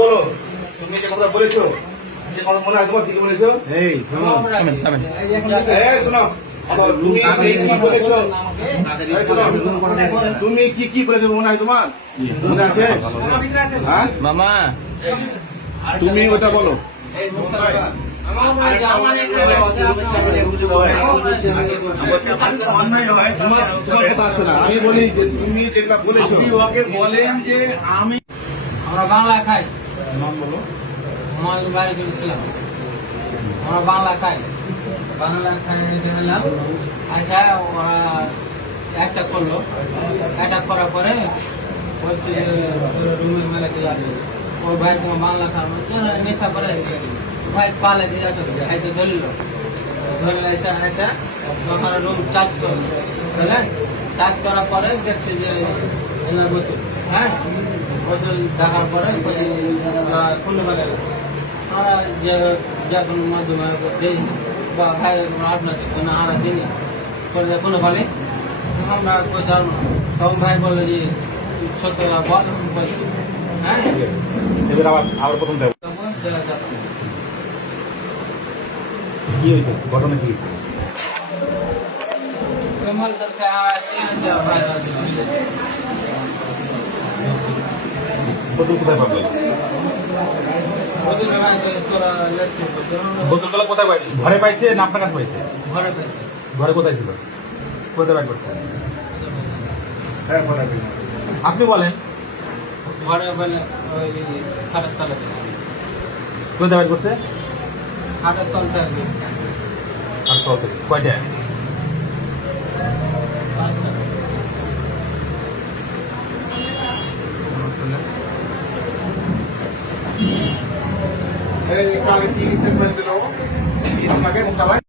বলো, তুমি যে কথা বলেছো সে কথা মনে হয় তোমার দিকে বলেছো? এই থামেন এই শোনো, আবার তুমি এই কি বলেছো? এই শোনো, তুমি কি বলেছো মনে হয় তোমার? মনে আছে? হ্যাঁ মামা তুমি ওটা বলো। তোমার কথা আসে না, আমি বলি যে তুমি যেটা বলেছো। ওকে বলেন যে আমি আমরা বাংলা খাই, বলো মাল বাইরে করেছিলাম, আমরা বাংলা খাই, বাংলা খাই গেলাম। আচ্ছা ওরা একটা করলো, একটা করার পরে বলছে রুমের মেলাতে যাবে। ওর ভাই তোমার বাংলা খাওয়ার মধ্যে নেশা করে ভাই পালাতে যাচ্ছে, হয়তো ধরল ধরলে এসে এসে তখন রুম চার্জ করলো, বুঝলেন? চার্জ করার পরে দেখছে যে এনার বোতল, হ্যাঁ বোতল দেখার পরে খুলে ফেলে। আমরা যে যখন মাধ্যমে দিই বা ভাই আপনাদের কোনো আমরা দিনই করে কোনো ফলে আমরা কোথাও তখন ভাই বললো যে সত্য বল বলছি, হ্যাঁ এবার আবার প্রথম দেব কি হয়েছে ঘটনা কি হয়েছে বোতল কোথায় পাবেন বোতলগুলো কোথায় পাইছে ঘরে পাইছে না আপনার কাছে পাইছে ঘরে পেয়েছে, ঘরে কোথায় ছিল কোথায় বাইর করছে আপনি বলেন ঘরে বলে ওই খাটের তলে, কোথায় বাইর করছে খাটের তলটা আর কি, আর কত কয়টা পাঁচটা। এই একটু আগে কি স্টেটমেন্ট দিল?